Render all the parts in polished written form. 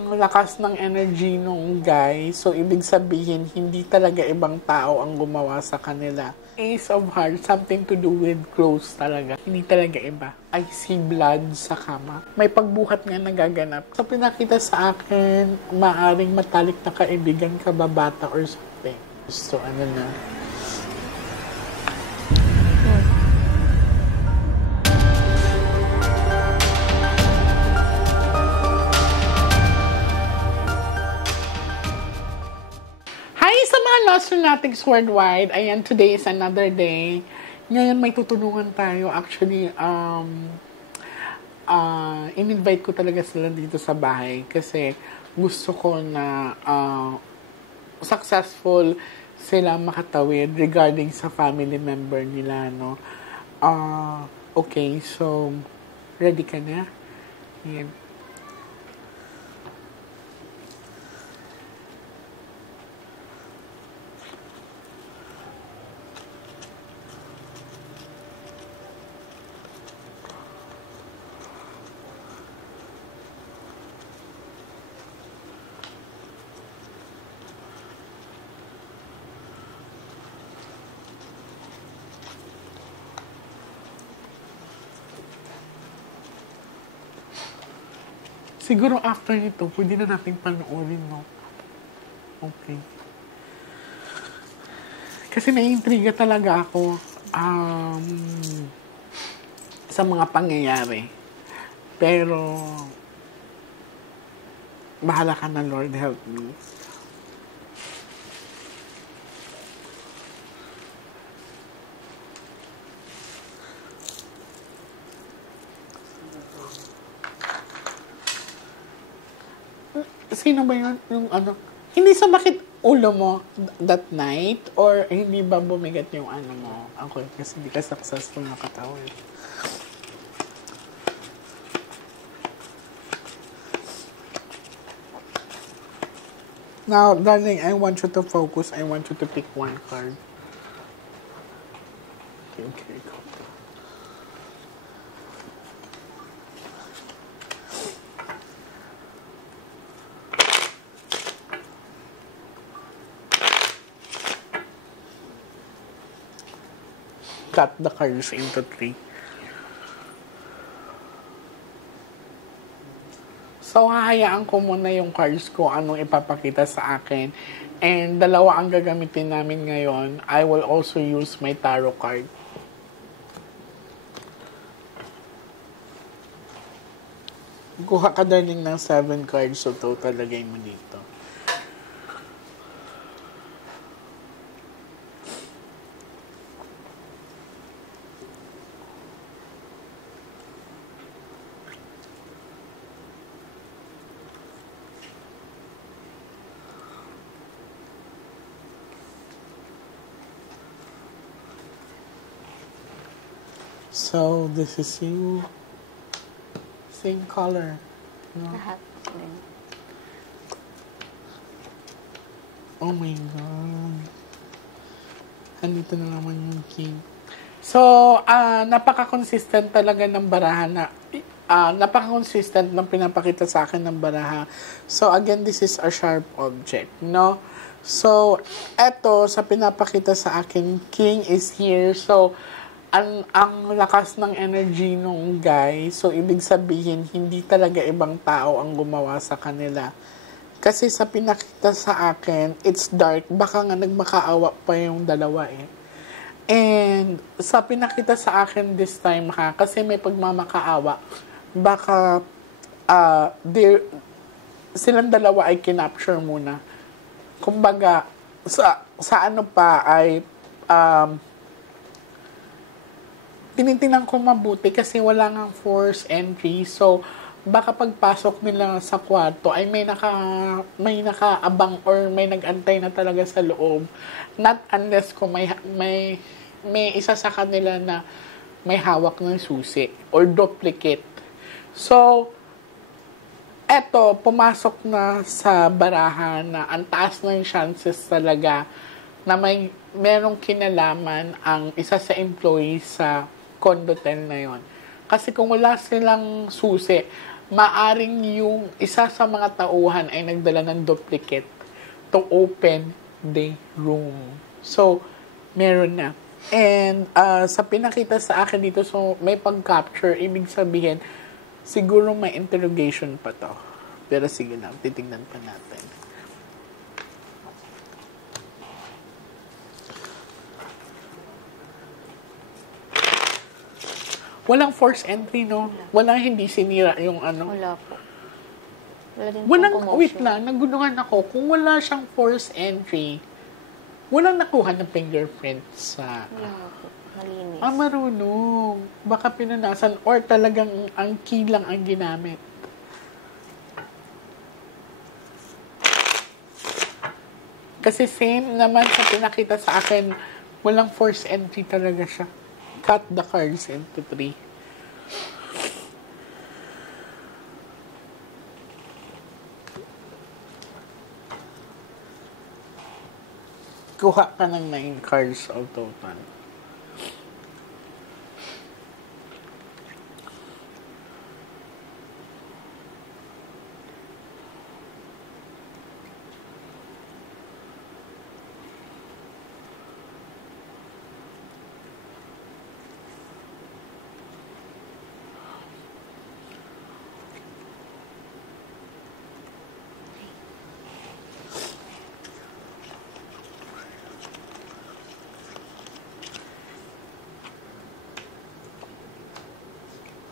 ang lakas ng energy nung guy, so ibig sabihin, hindi talaga ibang tao ang gumawa sa kanila. Ace of Hearts, something to do with clothes talaga. Hindi talaga iba. I see blood sa kama. May pagbuhat nga nagaganap. So pinakita sa akin, maaring matalik na kaibigan ka ba, bata or something. So ano na. Hi sa mga Lost Lunatics worldwide. Ayan, today is another day. Ngayon may tutulungan tayo. Actually, in-invite ko talaga sila dito sa bahay kasi gusto ko na successful sila makatawid regarding sa family member nila, no? Okay, so ready ka na? Ayan. Siguro after nito, pwede na natin panoorin, no? Okay. Kasi naiintriga talaga ako sa mga pangyayari. Pero, bahala ka na, Lord, help me. Sino ba yun? Yung ano? Hindi sumakit ulo mo that night? Or hindi ba bumigat yung ano mo? Okay, kasi hindi ka successful nakatawid. Now, darling, I want you to focus. I want you to pick one card. Okay, go. Cut the cards into 3. So, hahayaan ko muna yung cards ko anong ipapakita sa akin. And dalawa ang gagamitin namin ngayon. I will also use my tarot card. Kuha ka darling ng 7 cards, so total lagay mo dito. So, this is you. Same color. No? Lahat. Oh my God. Andito na naman yung king. So, napaka-consistent talaga ng baraha na, napaka-consistent ng pinapakita sa akin ng baraha. So, again, this is a sharp object, no? So, eto, sa pinapakita sa akin, king is here. So, ang lakas ng energy nung guy, so ibig sabihin, hindi talaga ibang tao ang gumawa sa kanila. Kasi sa pinakita sa akin, it's dark, baka nga nagmakaawa pa yung dalawa eh. And sa pinakita sa akin this time ha, kasi may pagmamakaawa, baka silang dalawa ay kinapture muna. Kumbaga, sa ano pa ay tinitingnan ko mabuti kasi wala ngang force entry. So, baka pagpasok nila sa kwarto ay may nakaabang or may nag-antay na talaga sa loob. Not unless kung may isa sa kanila na may hawak ng susi or duplicate. So, eto, pumasok na sa barahan na ang taas ng chances talaga na merong kinalaman ang isa sa employee sa condo 10 na yon. Kasi kung wala silang susi, maaring yung isa sa mga tauhan ay nagdala ng duplicate to open the room. So, meron na. And sa pinakita sa akin dito, so may pag-capture, ibig sabihin, siguro may interrogation pa to. Pero sige na, titignan pa natin. Walang force entry, no? Walang hindi sinira yung ano. Wala po. Wala din Walang, pong wait commotion. lang, naguluhan ako. Kung wala siyang force entry, walang nakuha ng fingerprint sa... Wala nga po. Malinis. marunong. Baka pinunasan or talagang ang key lang ang ginamit. Kasi same naman sa pinakita sa akin, walang force entry talaga siya. Cut the cards into 3. Kuha ka ng 9 cards of total.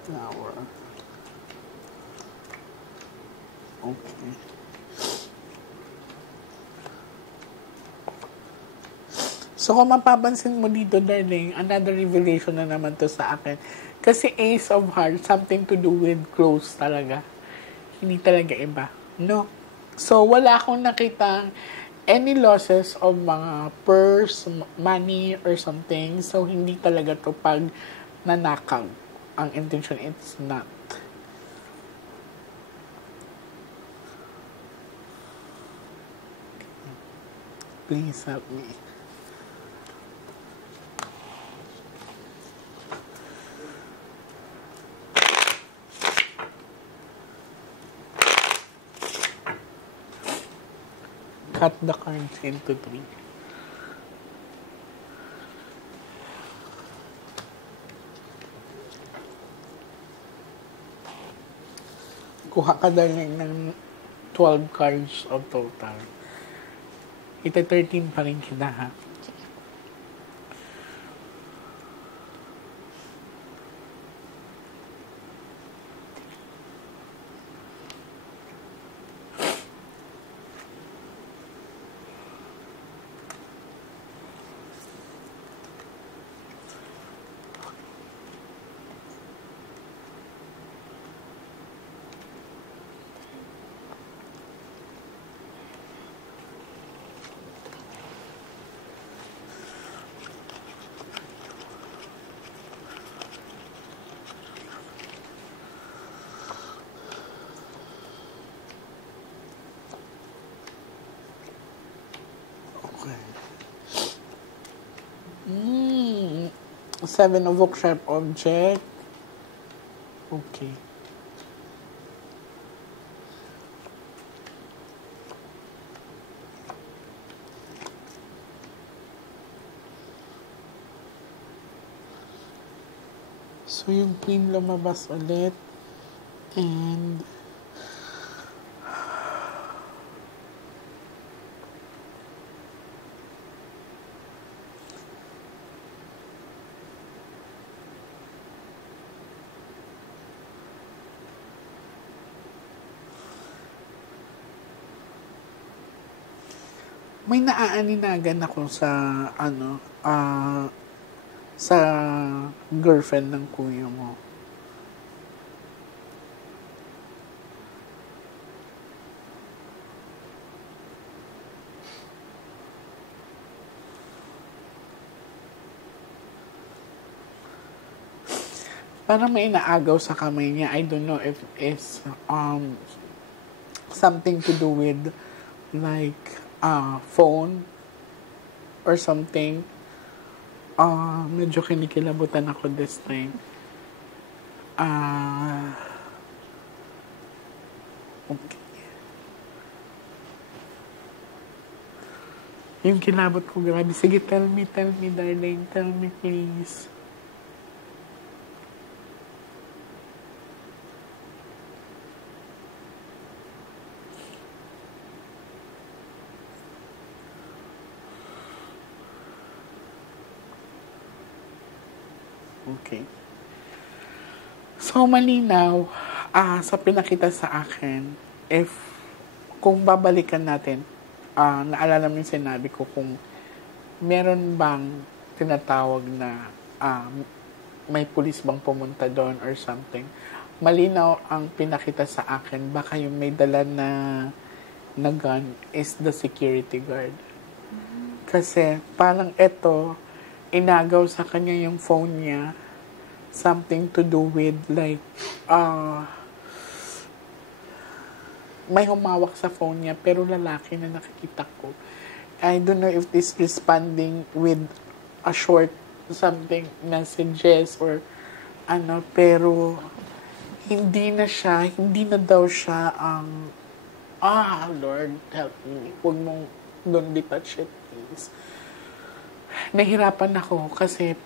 Flower. Okay. So, kung mapapansin mo dito, darling, another revelation na naman to sa akin. Kasi Ace of Hearts, something to do with clothes talaga. Hindi talaga iba. No? So, wala akong nakitang any losses of mga purse, money, or something. So, hindi talaga to pag nanakaw. Ang intention, it's not. Please help me. Cut the cards into 3. Kuha ka darling ng 12 cards of total. Ita 13 pa rin kita, ha? Okay. 7 of hook sharp object. Okay. So, yung queen lumabas ulit. And may naaaninagan ako sa sa girlfriend ng kuya mo. Parang may inaagaw sa kamay niya. I don't know if it's something to do with like phone or something. Medyo kinikilabutan ako this time. Okay. Yung kilabot ko, grabe. Sige, tell me, darling. Tell me, please. Okay. So, malinaw, sa pinakita sa akin, kung babalikan natin, naalala mo yung sinabi ko, kung meron bang tinatawag na may pulis bang pumunta doon or something, malinaw ang pinakita sa akin, baka yung may dala na gun is the security guard. Kasi parang eto, inagaw sa kanya yung phone niya, something to do with like, may humawak sa phone niya, pero lalaki na nakikita ko. I don't know if this responding with a short something messages or ano, pero hindi na daw siya ang Lord, help me. Huwag mong don't detach it, please. Nahirapan ako kasi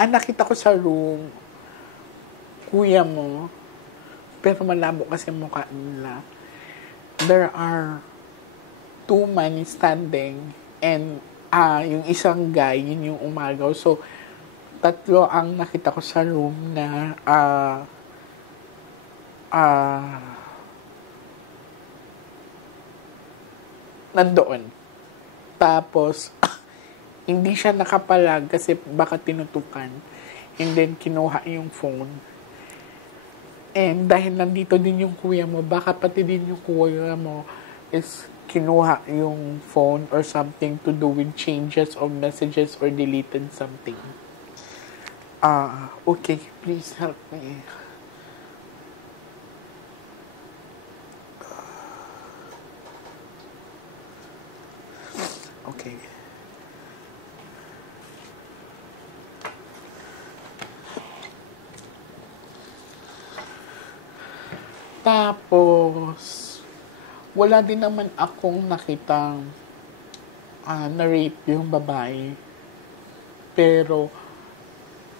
nakita ko sa room kuya mo, pero malabo kasi mukha nila. There are 2 men standing and yung isang guy, yun yung umagaw. So, 3 ang nakita ko sa room na nandoon. Tapos, hindi siya nakapalag kasi baka tinutukan. And then, kinuha yung phone. And dahil nandito din yung kuya mo, baka pati din yung kuya mo is kinuha yung phone or something to do with changes of messages or deleted something. Okay, please help me. Okay. Tapos, wala din naman akong nakitang na-rape yung babae. Pero,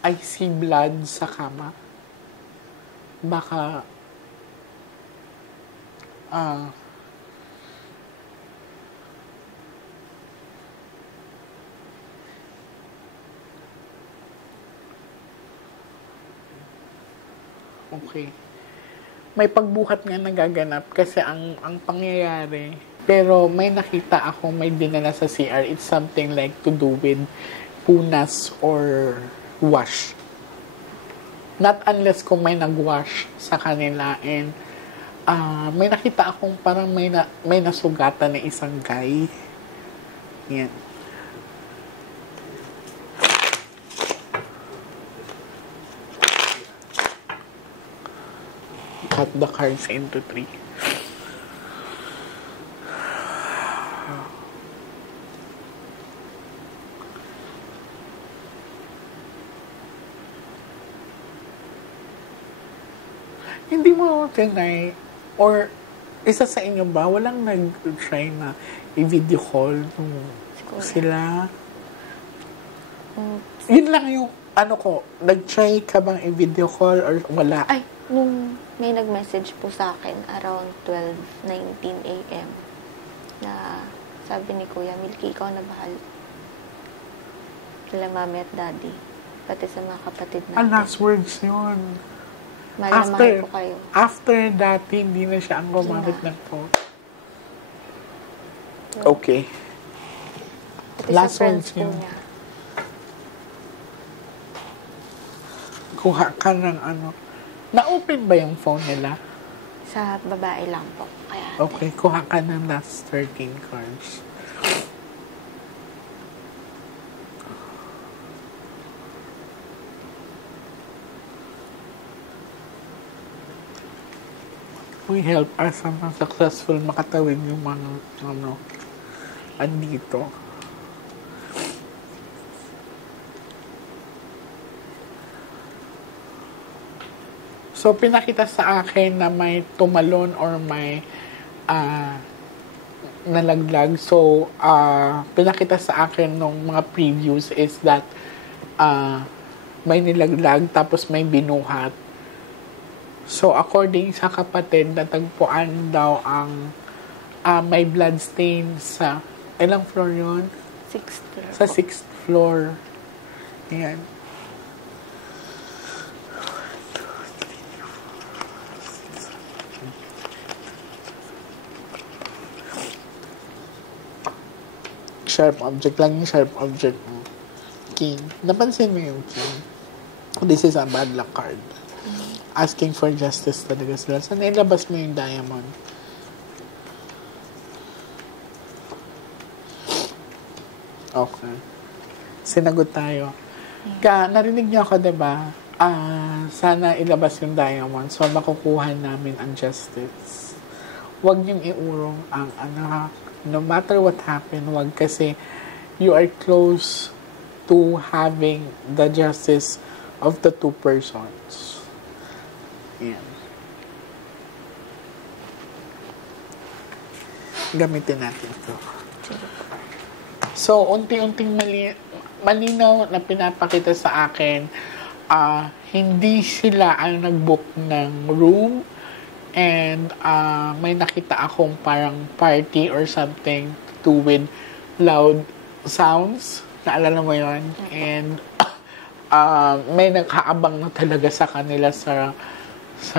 I see blood sa kama. Baka, okay. May pagbuhat nga nagaganap kasi ang pangyayari. Pero may nakita ako may dinala sa CR. It's something like to do with punas or wash. Not unless kung may nag-wash sa kanila. And may nakita akong parang may nasugatan na isang guy. Yan. Cut the cards into 3. Hindi mo tinay or isa sa inyo ba walang nag-try na i-video call sila? Yun lang yung nag-try ka bang i-video call or wala? Ay, nung may nag-message po sa akin around 12:19 a.m. na sabi ni Kuya, Milky, ikaw na bahal. Kila mami at daddy. Pati sa mga kapatid natin. Last words yun. Mahal na mahal ko kayo. After that, hindi na siya ang gumamit ng phone. Okay. Pati Last sa friends words yun. niya. Kuha ka ng na-open ba yung phone nila? Sa babae lang po. Kaya, Okay, kuha ka ng last 13 cards. We help us na successful makatawid yung mga andito. So, pinakita sa akin na may tumalon or may nalaglag. So, pinakita sa akin nung mga previews is that may nilaglag tapos may binuhat. So, according sa kapatid, natagpuan daw ang may blood stain sa ilang floor yun? 6th floor Sa po. 6th floor. Ayan. Sharp object lang yung sharp object mo. King. Napansin mo yung king. This is a bad luck card. Asking for justice talaga sila. Saan ilabas mo yung diamond? Okay. Sinagot tayo. Narinig niyo ako, diba? Sana ilabas yung diamond. So, makukuha namin ang justice. Huwag niyong iurong ang no matter what happened, wag kasi you are close to having the justice of the two persons. Yan. Gamitin natin ito. So, unti-unting malinaw na pinapakita sa akin, hindi sila ang nag-book ng room and may nakita akong parang party or something to do with loud sounds. Naalala mo yun? And may nakaabang na talaga sa kanila sa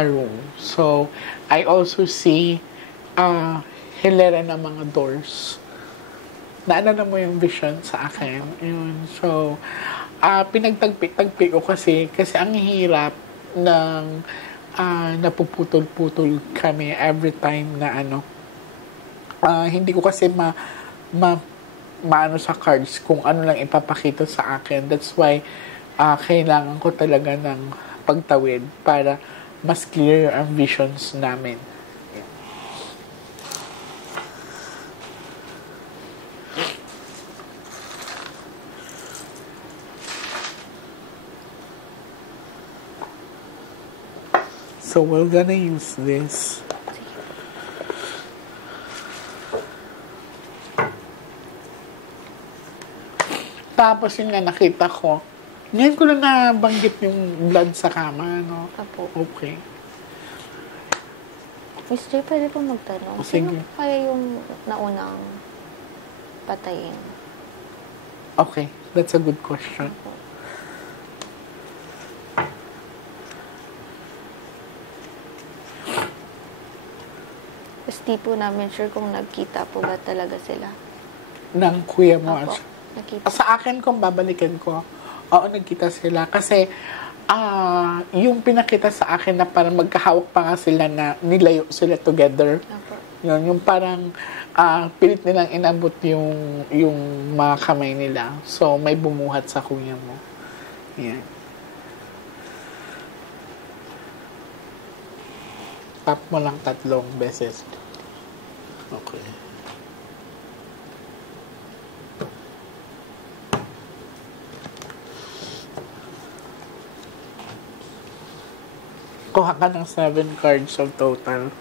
room. So, I also see hilera ng mga doors. Naalala mo yung vision sa akin? Yun. So, pinagtagpi ko kasi ang hirap ng napuputol-putol kami every time na hindi ko kasi maano sa cards kung ano lang ipapakita sa akin. That's why kailangan ko talaga ng pagtawid para mas clear ang visions namin. So we're gonna use this. Tapos yun nga nakita ko. Ngayon ko lang nabanggit yung blood sa kama, no? Apo. Okay. Miss J, pwede po magtanong. Sige. Sino kaya yung naunang patayin? Okay, that's a good question. Apo. Tapos di po namin sure kung nagkita po ba talaga sila. Ng kuya mo. Apo. Nakita. Sa akin, kung babalikan ko, oo, nagkita sila. Kasi, yung pinakita sa akin na parang magkahawak pa nga sila na nilayo sila together. Apo. Yun, yung parang pilit nilang inabot yung mga kamay nila. So, may bumuhat sa kuya mo. Yan. Tap mo lang 3 beses. Okay. Kuha ka ng 7 cards of total.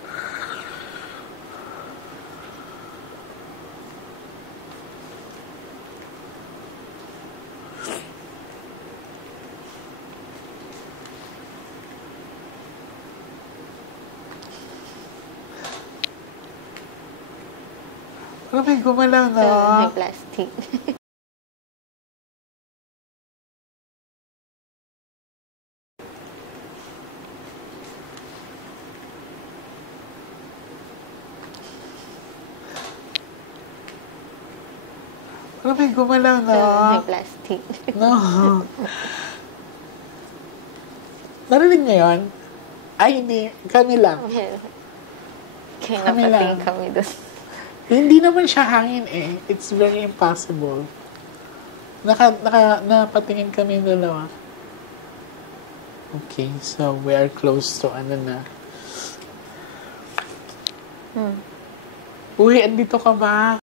Ano may gumalaw na? May plastic. Ano may gumalaw na? May plastic. No. Narinig niyo yun? Ay, hindi. Kami lang. Kaya Kami napatingin lang. kami doon. Hindi naman siya hangin eh. It's very impossible. Napatingin kami dalawa. Okay, so we are close to ano na. Uy, andito ka ba?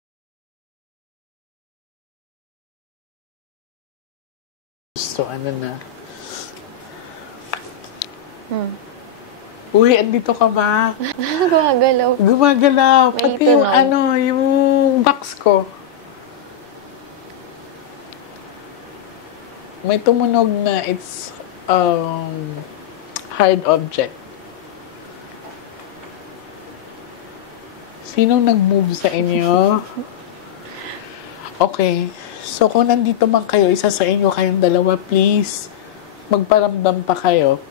Close to ano na. Uy, andito ka ba? Gumagalaw. Gumagalaw. May Pati yung tunog. yung box ko. May tumunog na it's hard object. Sinong nag-move sa inyo? Okay. So, kung nandito man kayo, isa sa inyo kayong dalawa, please, magparamdam pa kayo.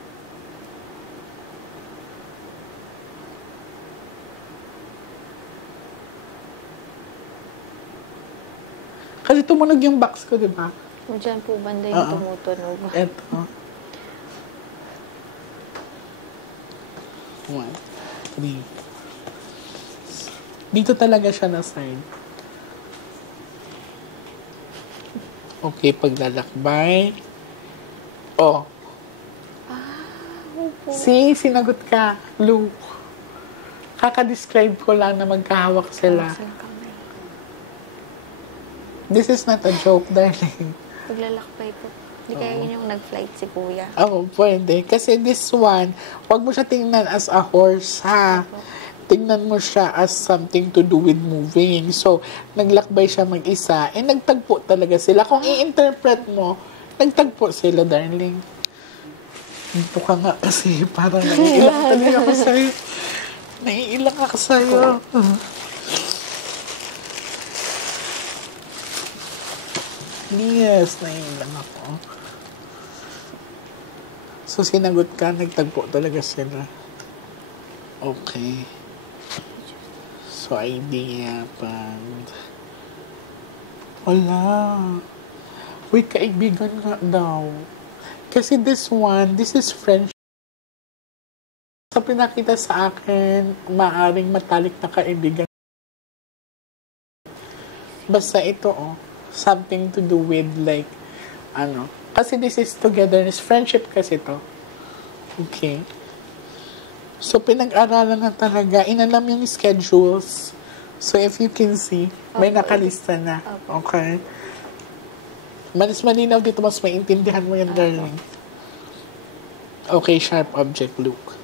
Kasi tumunog yung box ko, di ba? Diyan po banda yung tumutunog. Eto. 1, 3. Dito talaga siya na-sign. Okay, paglalakbay. Oh. See, sinagot ka. Luke. Kaka-describe ko lang na magkahawak sila. This is not a joke, darling. Paglalakbay po. Hindi kaya yun yung nag-flight si kuya. Oo, pwede. Kasi this one, wag mo siya tingnan as a horse, ha? Tingnan mo siya as something to do with moving. So, naglakbay siya mag-isa, nagtagpo talaga sila. Kung i-interpret mo, nagtagpo sila, darling. Dito ka nga kasi, parang naiilang talaga ako sa'yo. Naiilang ako sa'yo. Yes, naiilang ako. So, sinagot ka, nagtagpo talaga sila. Okay. So, idea happened. Wala. Uy, kaibigan nga daw. Kasi this is friendship. Sa pinakita sa akin, maaring matalik na kaibigan. Basta ito, something to do with like, kasi this is togetherness, friendship kasi to. Okay. So, pinag-aralan na talaga. Inalam yung schedules. So, if you can see, may nakalista na. Okay. Mas malinaw dito, mas maintindihan mo yan, darling. Okay, sharp object, Luke.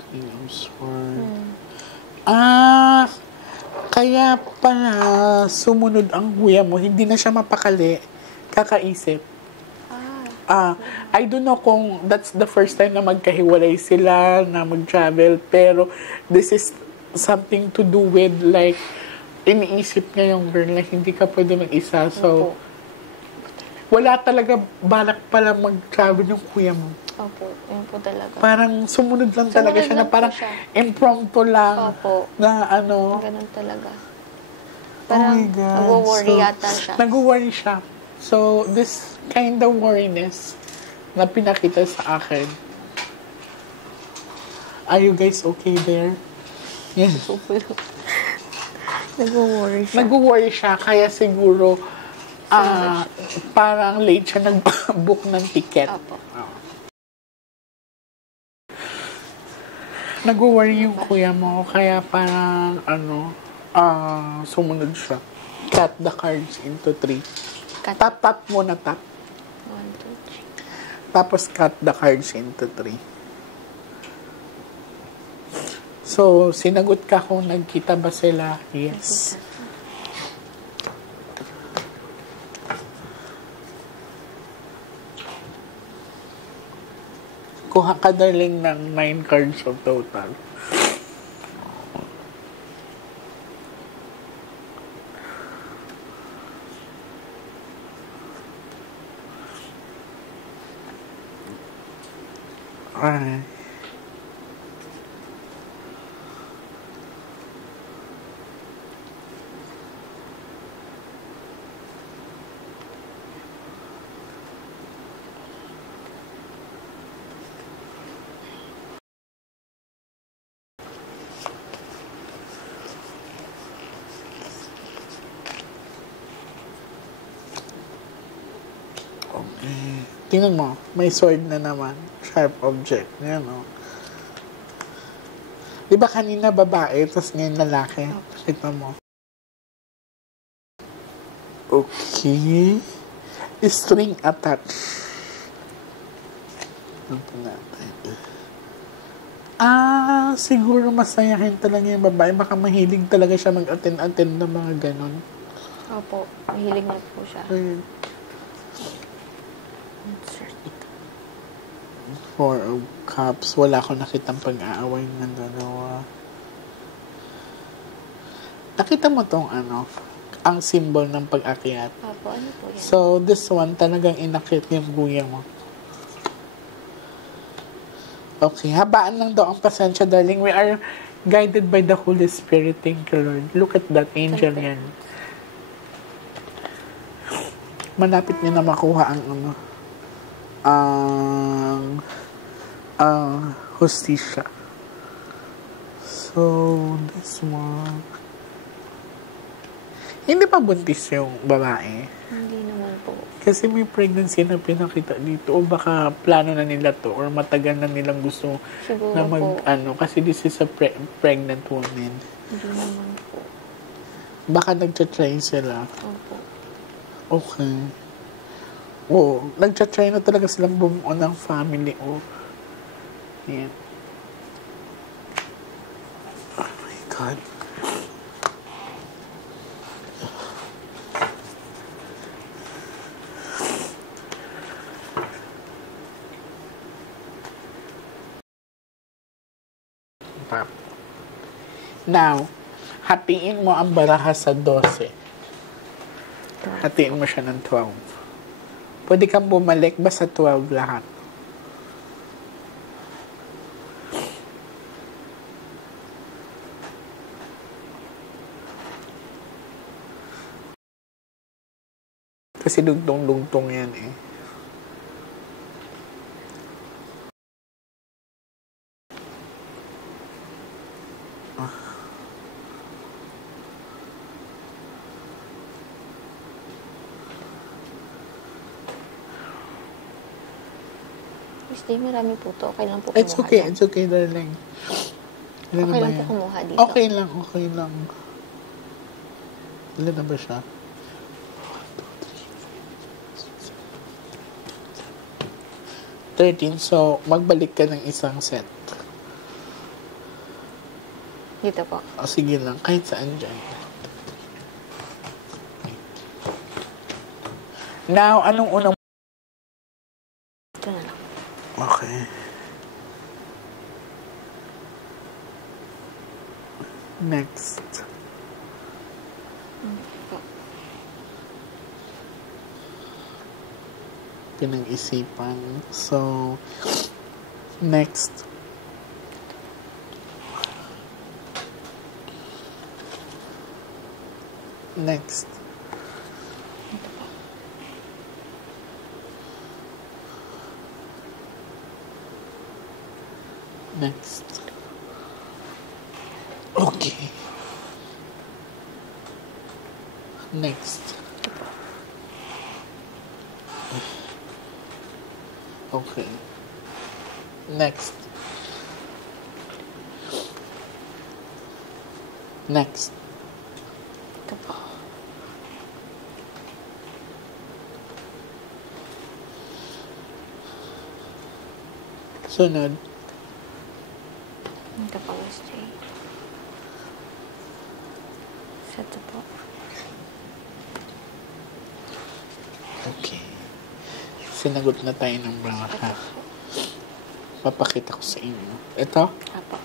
Queen of Swords. Kaya pala sumunod ang kuya mo, hindi na siya mapakali, kakaisip. I don't know kung that's the first time na magkahiwalay sila, na mag-travel, pero this is something to do with like, iniisip niya yung girl na hindi ka pwede mag-isa. So, wala talaga balak pala mag-travel yung kuya mo. Opo, yun po talaga. Parang sumunod lang talaga siya na parang impromptu lang. Opo. Na Ganun talaga. Parang oh my God. nag-worry yata siya. Nag-worry siya. So, this kind of worriness na pinakita sa akin. Are you guys okay there? Yes. Nag-worry siya. Nag-worry siya, kaya siguro parang late siya nag-book ng ticket. Opo. Nag-worry yung kuya mo, kaya parang sumunod siya. Cut the cards into 3. Tap muna, tap. 1, 2, 3. Tapos cut the cards into 3. So, sinagot ka kung nagkita ba sila? Yes. Kuha ka, darling, ng 9 cards of total. Ay. Okay. Tingnan mo, may sword na naman. Sharp object. Yan, Di ba kanina babae, tapos ngayon lalaki? Kita mo. Okay. String attached. Ano po natin? Siguro masayahin talaga yung babae. Baka mahilig talaga siya mag-attend ng mga ganon. Opo, mahilig na po siya. Ayun. Four of Cups. Wala akong nakitang pag-aaway ng dalawa. Nakita mo tong ang symbol ng pag-akyat. Opo, ano po yan? So, this one, talagang inakit yung kuya mo. Okay, habaan lang daw ang pasensya, darling. We are guided by the Holy Spirit. Thank you, Lord. Look at that angel yan. Malapit niya na makuha ang hustisya. So, this one. Hindi pa buntis yung babae. Hindi naman po. Kasi may pregnancy na pinakita dito. O baka plano na nila to. Or matagal na nilang gusto Siguro na po. Kasi this is a pregnant woman. Hindi naman po. Baka nagcha-try sila. Opo. Okay. Oo. Nagcha-try na talaga silang bumuo ng family. Oh. Yan. Oh my God. Now, hatiin mo ang baraha sa 12. Hatiin mo siya ng 12. Pwede kang bumalik, basta 12 lahat. Kasi lugtong-lugtong yan eh. Stay, marami po to. Okay lang po It's kumuha okay, dyan. it's okay, darling. Ilan na Okay ba lang po yan? kumuha dito. Okay lang, okay lang. Ilan na ba siya? 13. So, magbalik ka ng isang set. Dito po. O, sige lang. Kahit saan dyan. Now, anong unang... Ito na lang. Okay. Next. Pinag-isipan. So, next. Next. Next. Okay. Next. Okay. Next. Next. Ito po. Sunod. Ito po, stay. Ito po. Okay. Sinagot na tayo ng bangka. Papakita ko sa inyo. Ito? Apo.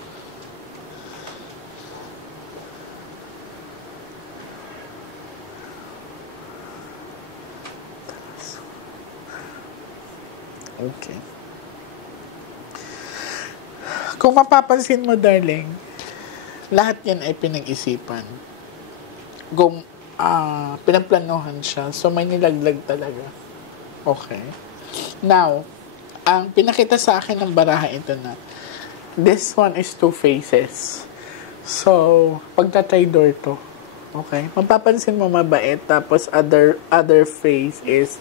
Okay. Kung mapapansin mo, darling, lahat yan ay pinag-isipan. Kung pinagplanuhan siya, so may nilaglag talaga. Okay. Now, ang pinakita sa akin ng baraha ito na, this one is two faces. So, pagka-traidor to. Okay? Mapapansin mo mabait, tapos other face is,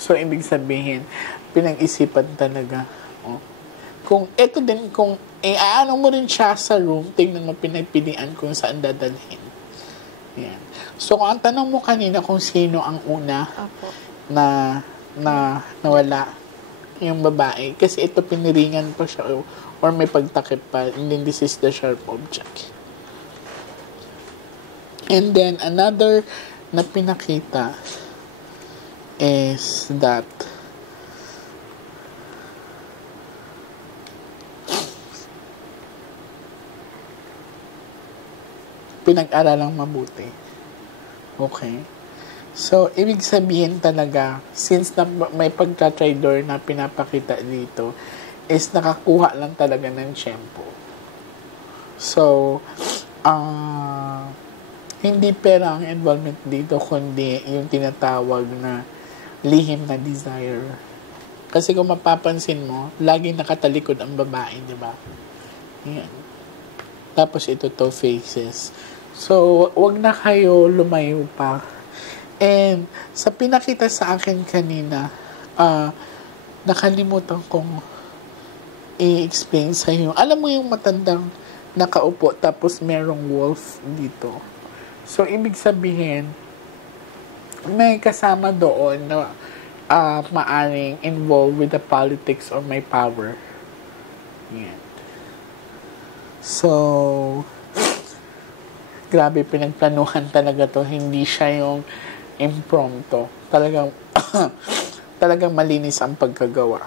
so ibig sabihin, pinag-isipan talaga. Oh. Kung ito din, kung ano mo rin siya sa room, tingnan mo pinagpilian kung saan dadalhin. Yan. So, kung ang tanong mo kanina kung sino ang una Apo. na nawala, yung babae. Kasi ito piniringan pa siya or may pagtakip pa. And then this is the sharp object. And then another na pinakita is that pinag-aralang mabuti. Okay? So, ibig sabihin talaga, since na may pagka-trader na pinapakita dito, is nakakuha lang talaga ng tiyempo. So, hindi pera ang involvement dito, kundi yung tinatawag na lihim na desire. Kasi kung mapapansin mo, laging nakatalikod ang babae, di ba? Yan. Tapos ito to faces. So, wag na kayo lumayo pa. And sa pinakita sa akin kanina, nakalimutan kong i-explain sa iyo. Alam mo yung matandang nakaupo tapos merong wolf dito. So, ibig sabihin, may kasama doon na maaring involved with the politics or may power. Yan. So, grabe, pinagplanuhan talaga to. Hindi siya yung impromptu. Talagang malinis ang pagkagawa.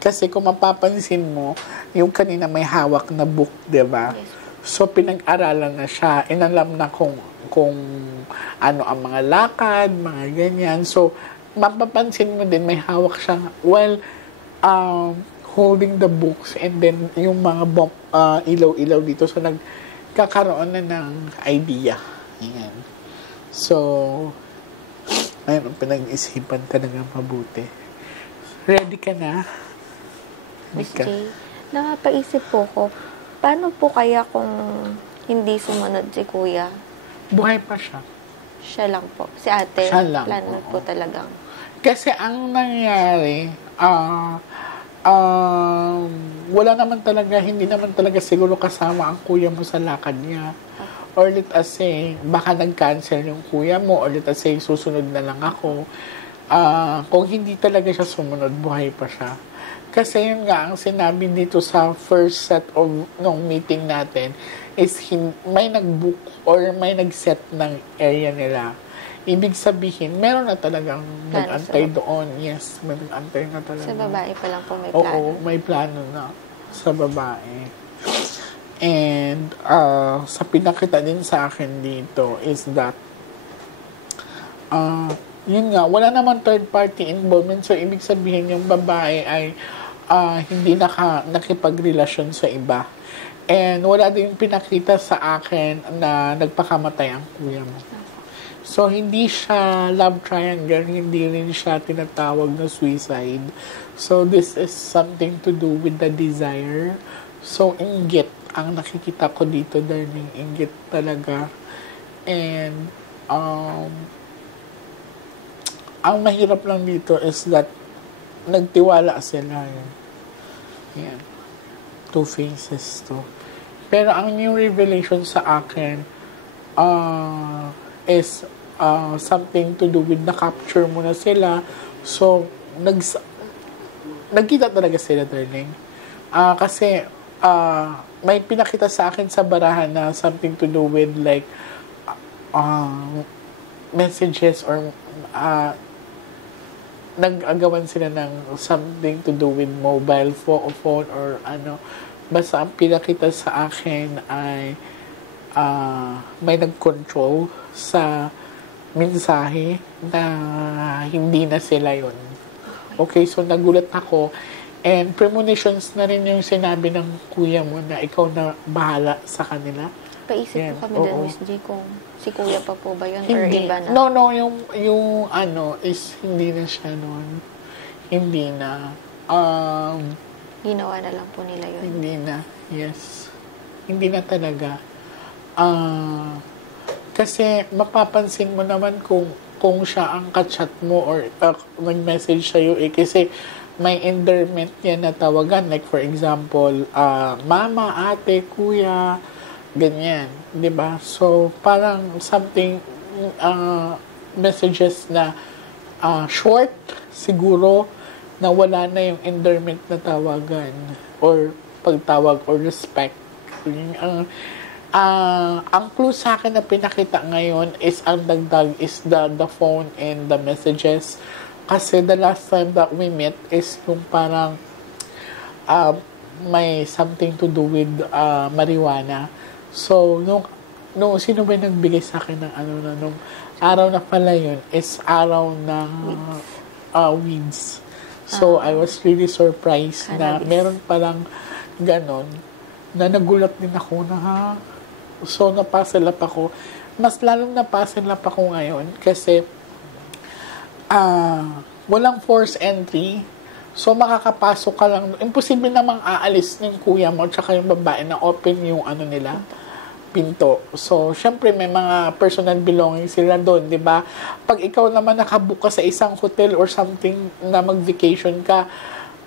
Kasi kung mapapansin mo, yung kanina may hawak na book, diba? Yes. So, pinag-aralan na siya. Inalam na kung ano ang mga lakad, mga ganyan. So, mapapansin mo din, may hawak siya while holding the books and then yung mga ilaw-ilaw dito. So, nagkakaroon na ng idea. Ayan. So, ayun, pinag-isipan talaga mabuti. Ready ka na? Miss J, napaisip po ko, paano po kaya kung hindi sumunod si Kuya? Buhay pa siya. Siya lang po. Si ate, siya lang, plano po talagang. Kasi ang nangyari, wala naman talaga, hindi naman talaga siguro kasama ang kuya mo sa lakad niya. Or let us say, baka nag-cancel yung kuya mo, or let us say, susunod na lang ako. Kung hindi talaga siya sumunod, buhay pa siya. Kasi yun nga, ang sinabi dito sa first set of nung meeting natin, is may nag-book or may nag-set ng area nila. Ibig sabihin, meron na talagang nag-antay doon. Yes, may nag-antay na talaga. Sa babae pa lang po may plano. Oo, may plano na sa babae. And sa pinakita din sa akin dito is that yun nga, wala naman third party involvement. So, ibig sabihin yung babae ay hindi nakipagrelasyon sa iba. And wala din pinakita sa akin na nagpakamatay ang kuya mo. So, hindi siya love triangle, hindi rin siya tinatawag na suicide. So, this is something to do with the desire. So, inggit ang nakikita ko dito, darling. Inggit talaga. And, ang mahirap lang dito is that nagtiwala sila. Yan. Two faces to. Pero ang new revelation sa akin is something to do with na-capture mo na sila. So, nagkita talaga sila, darling. Kasi, may pinakita sa akin sa barahan na something to do with like messages or nag-agawan sila ng something to do with mobile phone or ano. Basta ang pinakita sa akin ay may nag-control sa mensahe na hindi na sila yon. Okay, so nagulat ako. And premonitions na rin yung sinabi ng kuya mo na ikaw na bahala sa kanila. Paisip po kami din, Miss G, kung si kuya pa po ba yun hindi, or iba na? No, yung ano is hindi na siya noon. Hindi na. Ginawa na lang po nila yun. Hindi na, yes. Hindi na talaga. Kasi mapapansin mo naman kung siya ang kachat mo or nag-message sa'yo kasi may endearment yan na tawagan. Like for example, mama, ate, kuya, ganyan. Diba? So, parang something, messages na short, siguro, na wala na yung endearment na tawagan or pagtawag or respect. Ang clue sa akin na pinakita ngayon is ang dagdag is the phone and the messages. Kasi the last time that we met is yung parang may something to do with marijuana. So, nung sino ba yung nagbigay sa akin ng nung araw na pala yun is araw ng weeds. So, I was really surprised na meron palang ganon na nagulat din ako na so, napuzzle up ako. Mas lalong napuzzle up ako ngayon kasi walang force entry. So, makakapasok ka lang. Imposible namang aalis ng kuya mo tsaka yung babae na open yung nila, pinto. So, syempre, may mga personal belongings sila doon, di ba? Pag ikaw naman nakabook ka sa isang hotel or something na mag-vacation ka,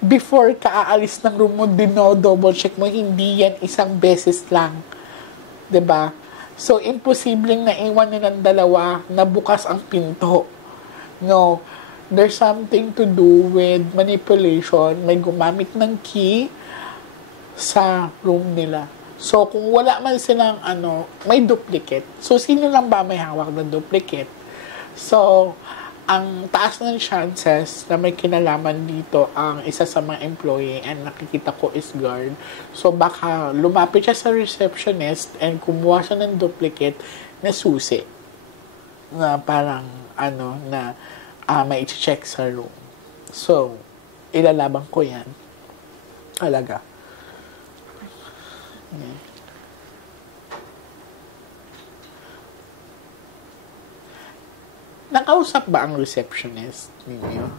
before ka aalis ng room mo, double check mo, hindi yan isang beses lang. Di ba? So, imposibleng naiwan nilang dalawa na bukas ang pinto. No. There's something to do with manipulation. May gumamit ng key sa room nila. So, kung wala man silang may duplicate. So, sino lang ba may hawak ng duplicate? So, ang taas ng chances na may kinalaman dito ang isa sa mga employee and nakikita ko is guard. So, baka lumapit siya sa receptionist and kumuha siya ng duplicate na susi. Na parang, na may check sa room. So, ilalaban ko yan. Talaga. Yeah. Nakausap ba ang receptionist ninyo?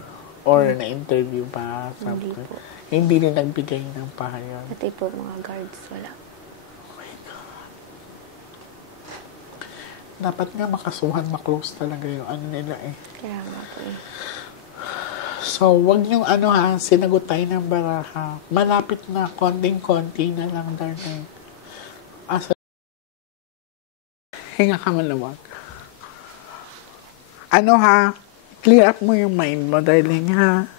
Or na-interview ba? Hindi po. Hindi rin nagbigay ng pahayag? Pati po mga guards, wala. Oh my God. Dapat nga makasuhan, maklose talaga yung nila eh. Kaya nga po eh. So, wag niyong sinagot tayo ng baraha. Malapit na, konting-konti na lang, darling. Hinga ka malawag. Clear up mo yung mind mo, darling, ha?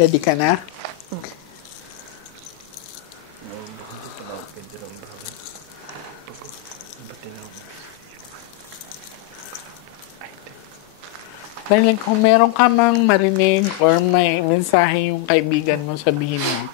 Ready ka na? Okay. Darling, kung meron ka mang marinig or may mensahe yung kaibigan mo, sabihin mo.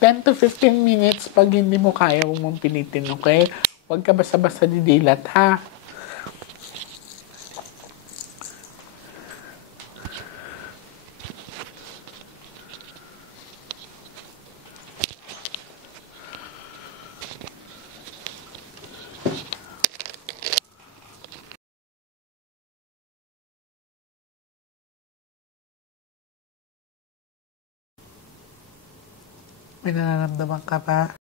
$10 to 15 minutes pag hindi mo kaya, huwag mong pilitin, okay? Huwag ka basta-basta didilat, ha? May nararamdaman ka ba?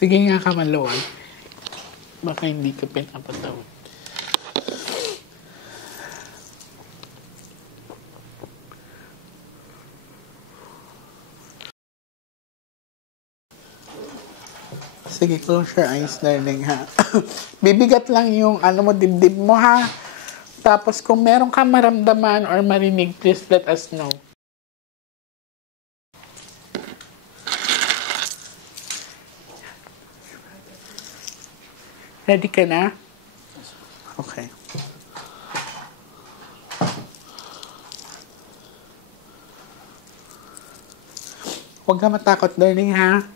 Sige nga ka maluwag. Baka hindi ka pinapatawag. Sige, close your eyes, darling, ha? Bibigat lang yung dibdib mo, ha? Tapos, kung meron ka maramdaman or marinig, please let us know. Ready ka na? Okay. Huwag ka matakot, darling, ha?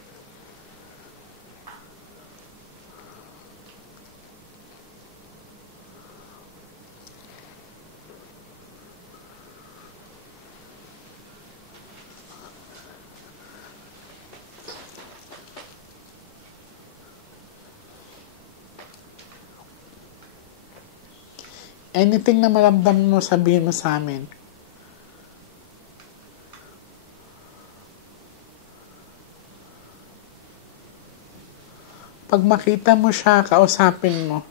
Anything na maramdaman mo, sabihin mo sa amin. Pag makita mo siya, kausapin mo.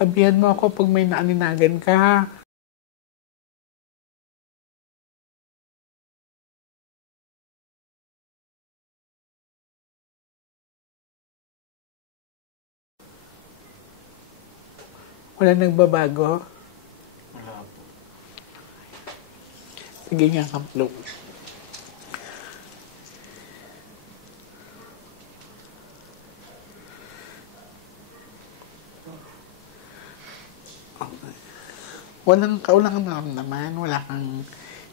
Sabihan mo ako pag may naaninagan ka, ha? Wala nagbabago? Wala po. Sige nga, Kamplo. Walang kaulang naman, wala kang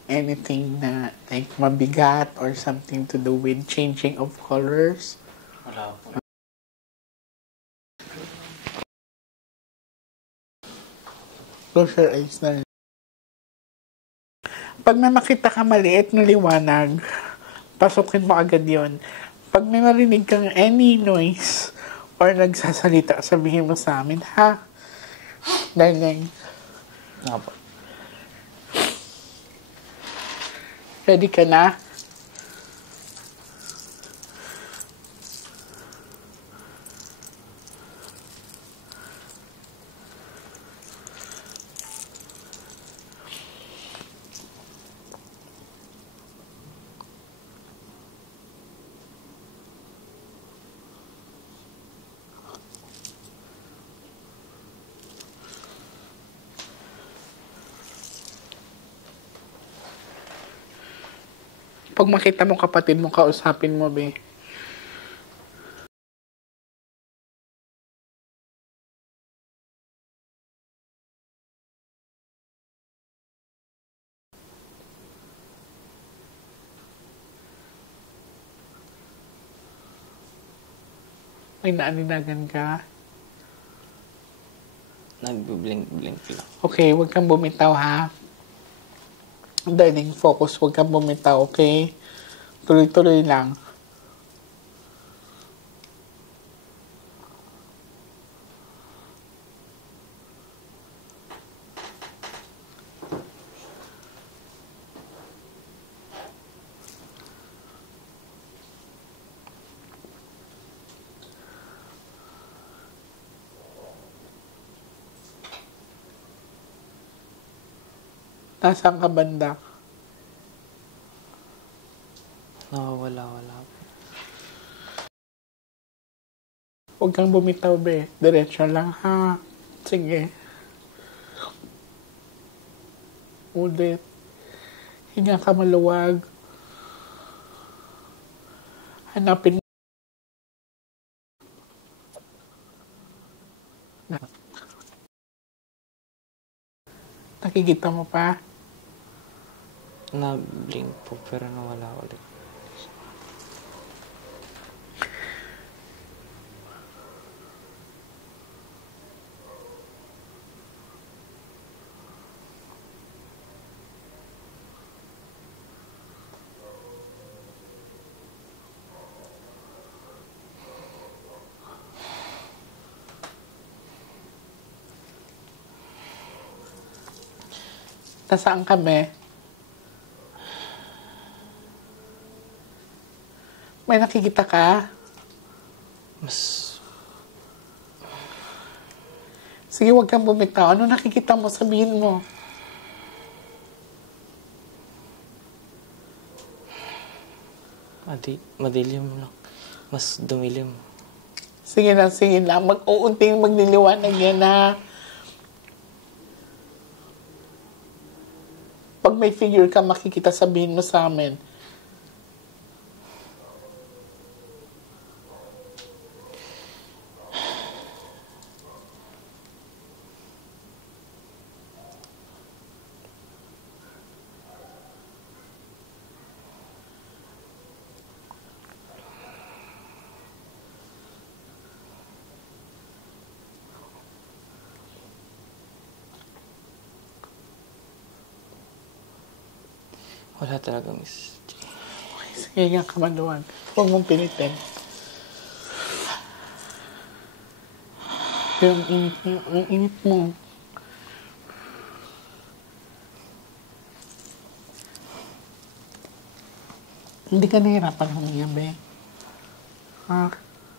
anything na like mabigat or something to do with changing of colors. Wala po. Close your eyes na. Pag may makita ka maliit na liwanag, pasukin mo agad yon. Pag may marinig kang any noise or nagsasalita, sabihin mo sa amin, ha? Dahil Apo. ready ka na? Pag makita mo kapatid mo, kausapin mo, be. May naaninagan ka? Nagbi-blink-blink lang. Okay, huwag kang bumitaw, ha? Darling, focus. Huwag kang bumitaw, okay? Tuloy-tuloy lang. Nasaan ka banda? Nawawala-wala po. Huwag kang bumitaw, be. Diretso lang, ha? Sige. Ulit. Hinga ka maluwag. Hanapin mo. Nakikita mo pa? Nag-blink po pero nawala ulit. Nasaan kami? May nakikita ka? Mas Sige, huwag kang bumitaw. Ano nakikita mo? Sabihin mo. madilim lang. Mas dumilim. Sige lang. Mag-uunting magliliwanag yan, ha? Pag may figure ka makikita, sabihin mo sa amin. Wala talaga, Miss. Sige nga, kamaluan. Huwag mong pinitin. Pero ang init mo. Hindi ka nahirapan huminga, be. Ha?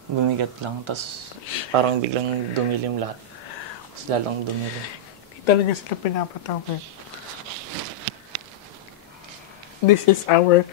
Bumigat lang, tas parang biglang dumilim lahat. Mas lalong dumilim. Hindi talaga sila pinapatawag. This is our